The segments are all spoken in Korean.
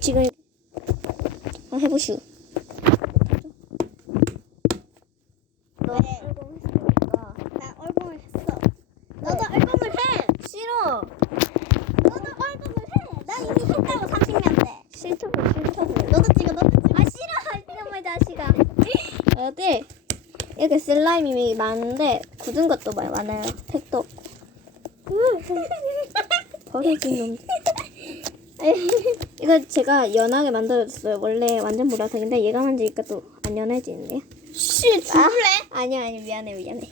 지금 어, 해보슈. 너 네. 얼공했으니까 나 얼굴을 했어. 너도 얼굴을 해. 싫어. 너도 얼굴을 해. 난 이미 했다고 30년 때. 싫다고 싫다고. 너도 찍어. 너도 찍어. 아 싫어 이놈의 자식아. 어디 이렇게 슬라임이 많은데 굳은 것도 많- 많아요. 택도 없고. 버려진 놈. 이거 제가 연하게 만들어줬어요. 원래 완전 보라색인데 얘가 만지니까 또 안 연해지는데요. 씨, 죽을래? 아니야 아니 미안해 미안해.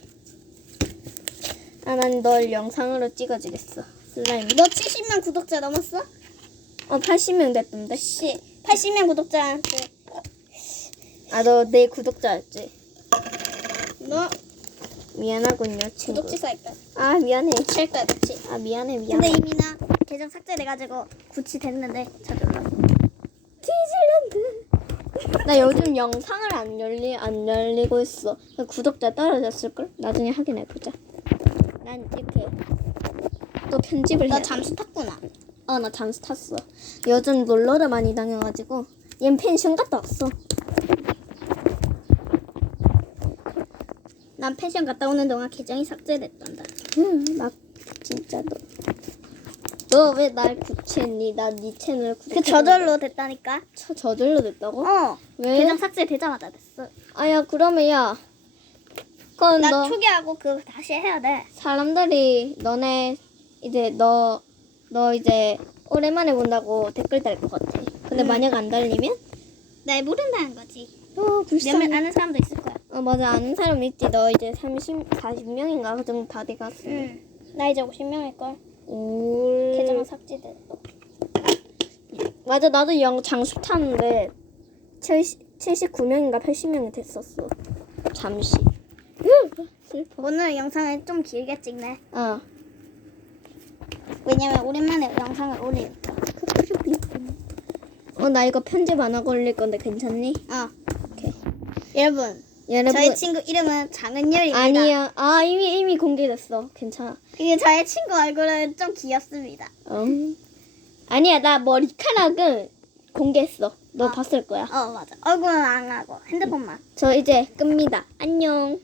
아 난 널 영상으로 찍어주겠어. 슬라임. 너 70명 구독자 넘었어? 어 80명 됐던데. 씨, 80명 구독자한테 아 너 내 구독자였지. 너 미안하군요 친구. 구독 취소할까? 아 미안해. 칠 거야, 그치? 아 미안해 근데 미안해. 이미 나 계정 삭제돼가지고 구치 됐는데 저절로. 디즈랜드. 나 요즘 영상을 안 열리 안 열리고 있어. 구독자 떨어졌을 걸. 나중에 확인해 보자. 난 이렇게 또 편집을 해. 너 잠수 탔구나. 어, 나 잠수 탔어. 요즘 놀러를 많이 다녀가지고 얜 펜션 갔다 왔어. 난 펜션 갔다 오는 동안 계정이 삭제됐단다. 응, 막 진짜 너. 너 왜 날 구치했니? 나 네 채널 구치. 그 저절로 됐다니까. 저, 저절로 됐다고? 어. 왜? 계정 삭제되자마자 됐어. 아야 그러면 야. 그건 나 너 초기하고 그거 다시 해야 돼. 사람들이 너네 이제 너 너 이제 오랜만에 본다고 댓글 달 것 같아. 근데 응. 만약 안 달리면? 날 모른다는 거지. 어 불쌍해. 몇몇 아는 사람도 있을. 어 맞아 아는 사람 있지. 너 이제 30, 40명인가 그 정도 다 돼갔어. 응. 나 이제 50명일걸. 올. 계정은 삭제됐어. 맞아 나도 영 장수 탔는데 70, 79명인가 80명이 됐었어. 잠시. 으, 슬퍼. 오늘 영상을 좀 길게 찍네. 어. 왜냐면 오랜만에 영상을 올리니까. 어 나 이거 편집 안 하고 올릴 건데 괜찮니? 어. 오케이. 여러분, 여러분 저희 친구 이름은 장은열입니다. 아니야. 아 이미 이미 공개됐어. 괜찮아. 이게 저의 친구 얼굴은 좀 귀엽습니다. 음. 아니야 나 머리카락은 공개했어. 너 아. 봤을 거야. 어, 맞아. 얼굴은 안 하고 핸드폰만. 저 이제 끕니다. 안녕.